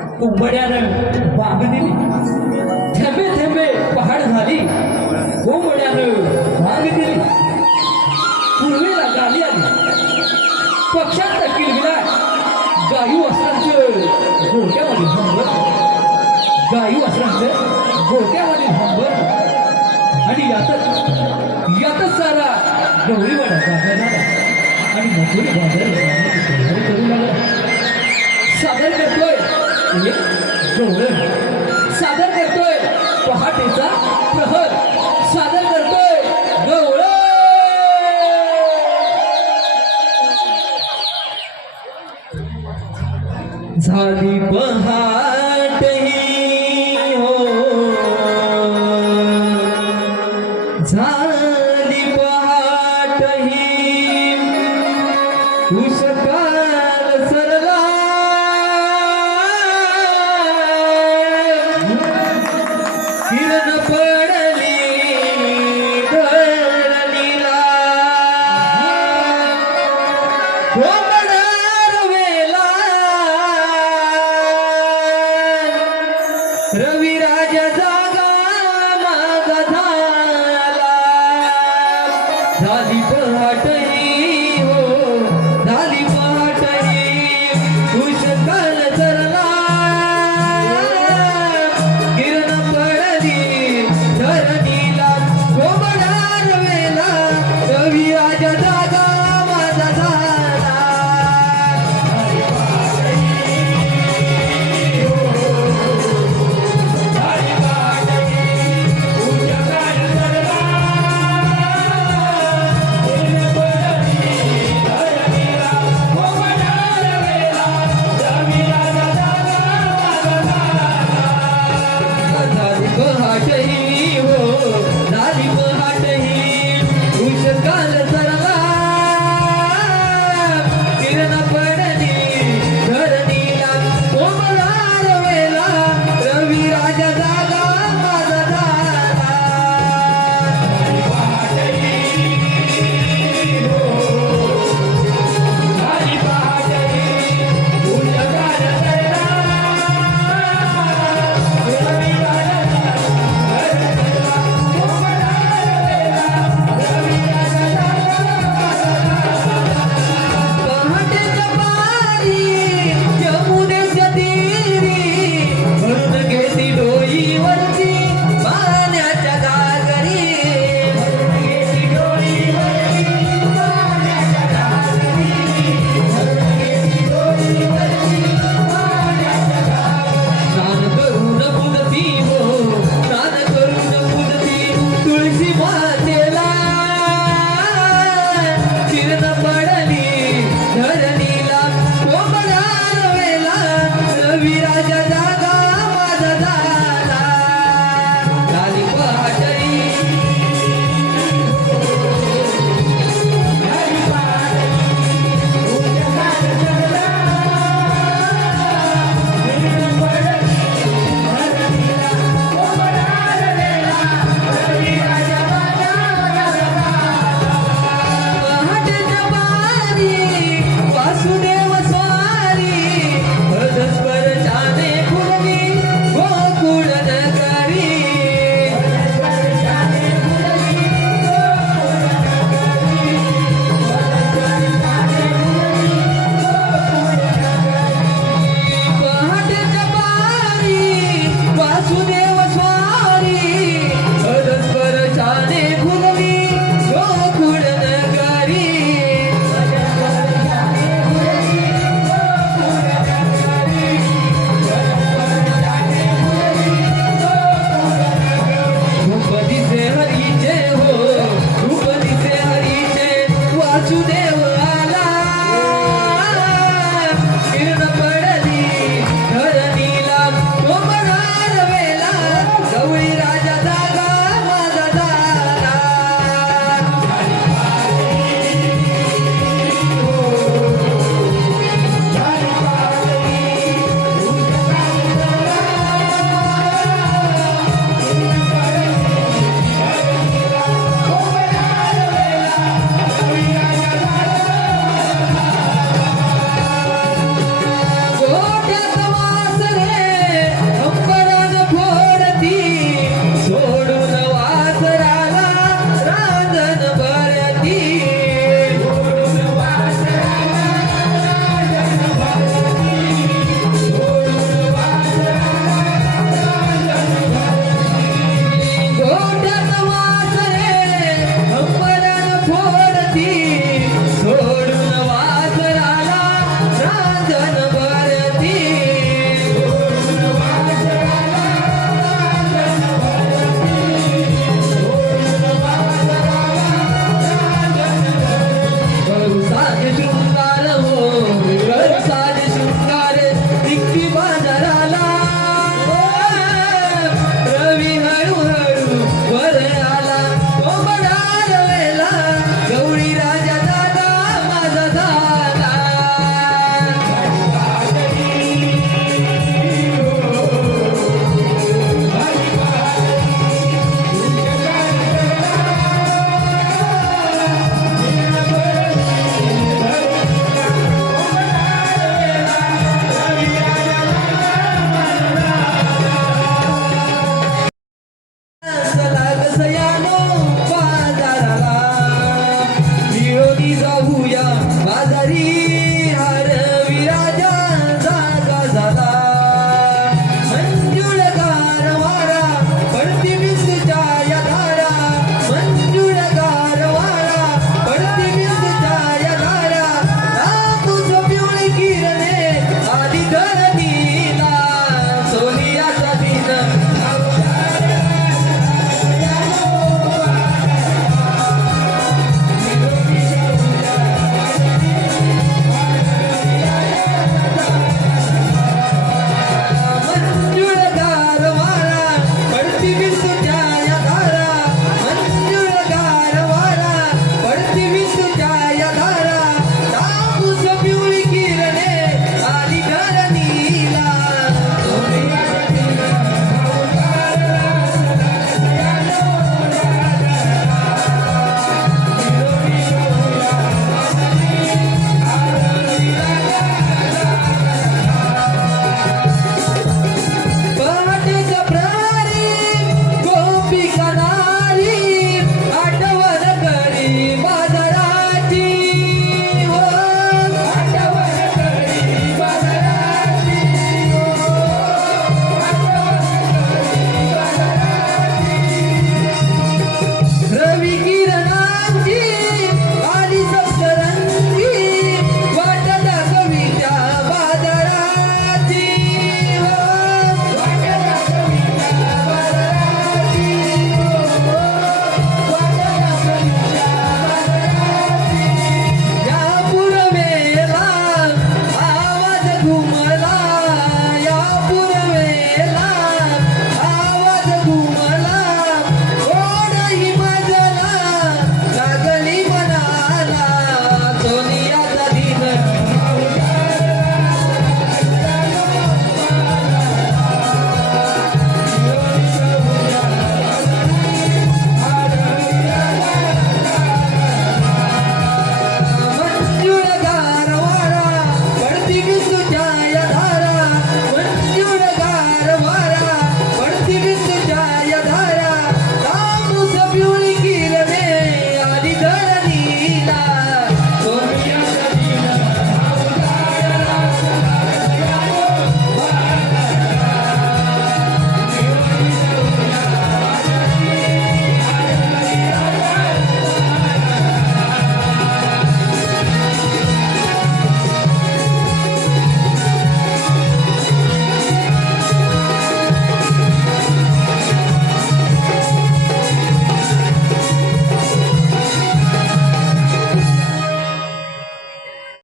कुंबड्यानं बाग दिली थेंबे थेंबे पहाड झाली. कोंबड्यानं बाग दिली पूर्वेला गाली आली. पक्षात किलबिला गायू वस्त्रांचं गोट्यामध्ये भांबर गायू वस्त्रांचं गोट्यामध्ये भांबर आणि यातच यातच सारा गवळीवाडा जागा झाला आणि मथुरी बाजार करू लागला सादर करतोय. म्हणजे सादर करतोय पहाटेचा प्रहर. सादर करतोय गवळ. झाली पहाट हो. झाली पहाट ही Yeah.